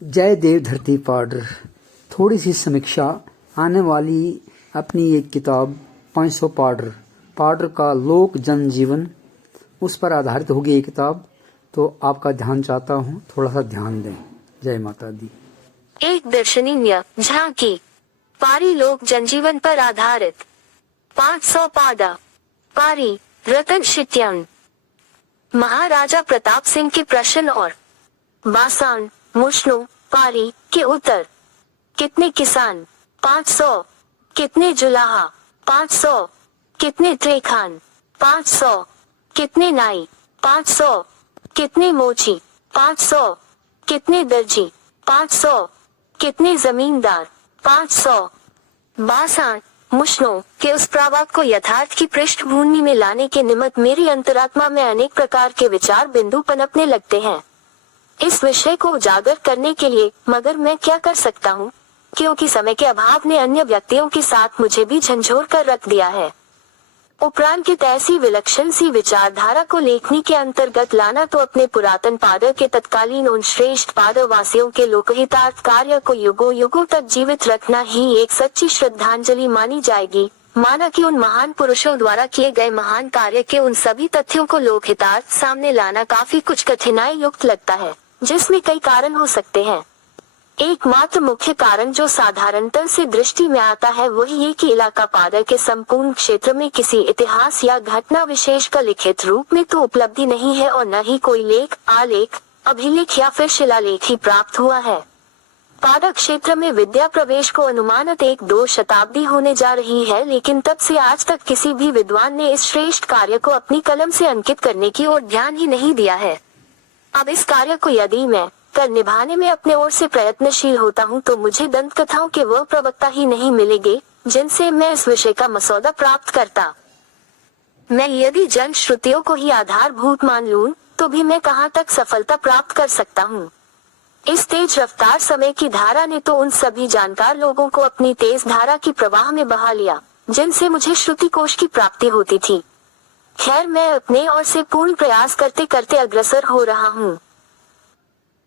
जय देव धरती पाडर। थोड़ी सी समीक्षा आने वाली अपनी एक किताब 500 पाडर का लोक जनजीवन, उस पर आधारित होगी ये किताब। तो आपका ध्यान चाहता हूँ, थोड़ा सा ध्यान दें। जय माता दी। एक दर्शनीय झांकी पारी लोक जनजीवन पर आधारित 500 पादा पारी रतन शिट्यान। महाराजा प्रताप सिंह के प्रश्न और बासान मुश्नो पारी के उत्तर। कितने किसान? 500। कितने जुलाहा? 500। कितने त्रेखान? 500। कितने नाई? 500। कितने मोची? 500। कितने दर्जी? 500। कितने जमींदार? 500। बासान मुश्नो के उस प्रवाक को यथार्थ की पृष्ठभूमि में लाने के निमित्त मेरी अंतरात्मा में अनेक प्रकार के विचार बिंदु पनपने लगते हैं। इस विषय को उजागर करने के लिए मगर मैं क्या कर सकता हूँ, क्योंकि समय के अभाव ने अन्य व्यक्तियों के साथ मुझे भी झंझोर कर रख दिया है। उपरांत ऐसी विलक्षण सी विचारधारा को लेखनी के अंतर्गत लाना तो अपने पुरातन पादर के तत्कालीन उन श्रेष्ठ पादर वासियों के लोकहितार्थ कार्य को युगों युगों तक जीवित रखना ही एक सच्ची श्रद्धांजलि मानी जाएगी। माना कि उन महान पुरुषों द्वारा किए गए महान कार्य के उन सभी तथ्यों को लोकहितार्थ सामने लाना काफी कुछ कठिनाई युक्त लगता है, जिसमें कई कारण हो सकते हैं। एकमात्र मुख्य कारण जो साधारणतः से दृष्टि में आता है वही ये कि इलाका पादर के संपूर्ण क्षेत्र में किसी इतिहास या घटना विशेष का लिखित रूप में तो उपलब्धि नहीं है और न ही कोई लेख, आलेख, अभिलेख या फिर शिलालेख ही प्राप्त हुआ है। पादर क्षेत्र में विद्या प्रवेश को अनुमानित 1-2 शताब्दी होने जा रही है, लेकिन तब से आज तक किसी भी विद्वान ने इस श्रेष्ठ कार्य को अपनी कलम से अंकित करने की ओर ध्यान ही नहीं दिया है। अब इस कार्य को यदि मैं कर निभाने में अपने ओर से प्रयत्नशील होता हूँ तो मुझे दंत कथाओं के वह प्रवक्ता ही नहीं मिलेंगे जिनसे मैं इस विषय का मसौदा प्राप्त करता। मैं यदि जन श्रुतियों को ही आधारभूत मान लूं तो भी मैं कहाँ तक सफलता प्राप्त कर सकता हूँ। इस तेज रफ्तार समय की धारा ने तो उन सभी जानकार लोगों को अपनी तेज धारा की प्रवाह में बहा लिया जिनसे मुझे श्रुति कोश की प्राप्ति होती थी। खैर, मैं अपने ओर से पूर्ण प्रयास करते करते अग्रसर हो रहा हूँ,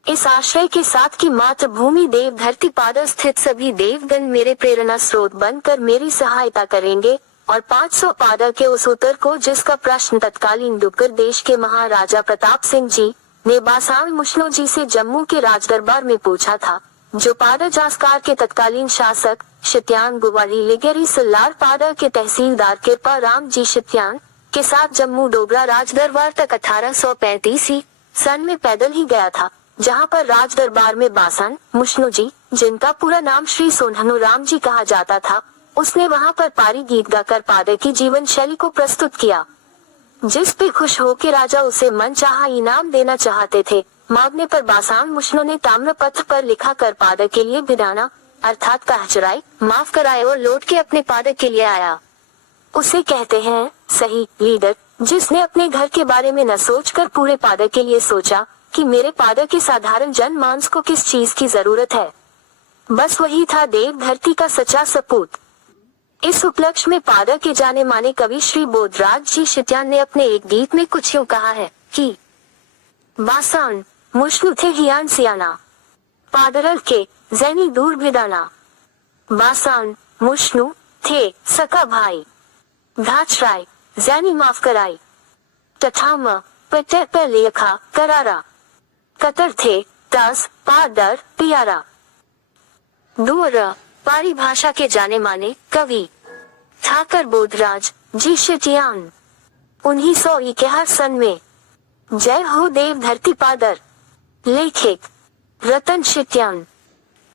इस आश्रय के साथ कि मातृभूमि देव धरती पादर स्थित सभी देवगण मेरे प्रेरणा स्रोत बनकर मेरी सहायता करेंगे और 500 पादर के उस उत्तर को, जिसका प्रश्न तत्कालीन डुग्गर देश के महाराजा प्रताप सिंह जी ने बासान मुश्नो जी से जम्मू के राजदरबार में पूछा था, जो पादर जास्कार के तत्कालीन शासक शित्यान गुवारी लिगेरी सल्लार पादर के तहसीलदार कृपा राम जी शित्यान के साथ जम्मू डोगरा राजदरबार तक 1835 सन में पैदल ही गया था, जहां पर राज दरबार में बासान मुश्नो जी, जिनका पूरा नाम श्री सोनहनु राम जी कहा जाता था, उसने वहां पर पारी गीत गाकर पादर की जीवन शैली को प्रस्तुत किया, जिस पे खुश होकर राजा उसे मनचाहा इनाम देना चाहते थे। मांगने पर बासान मुश्नो ने ताम्रपत्र पर लिखा कर पादर के लिए बिदाना अर्थात कहचराई माफ कराए और लौट के अपने पादर के लिए आया। उसे कहते हैं सही लीडर, जिसने अपने घर के बारे में न सोचकर पूरे पादर के लिए सोचा कि मेरे पादर के साधारण जनमानस को किस चीज की जरूरत है। बस वही था देव धरती का सच्चा सपूत। इस उपलक्ष्य में पादर के जाने माने कवि श्री बोधराज जी शित्यान ने अपने एक गीत में कुछ यूं कहा है कि बासान मुश्नु थे हियान सियाना पादरल के जैनी दूर भिदाना। बासान मुश्नु थे सका भाई घाचराय जैनी माफ कराई तथाम पटे पे लेखा करारा कतर थे 10 पादर पियारा। दूर पारी भाषा के जाने माने कवि ठाकर बोधराज जी शित्यान 1961 सन में। जय हो देव धरती पादर। लेखक रतन शिट्यान।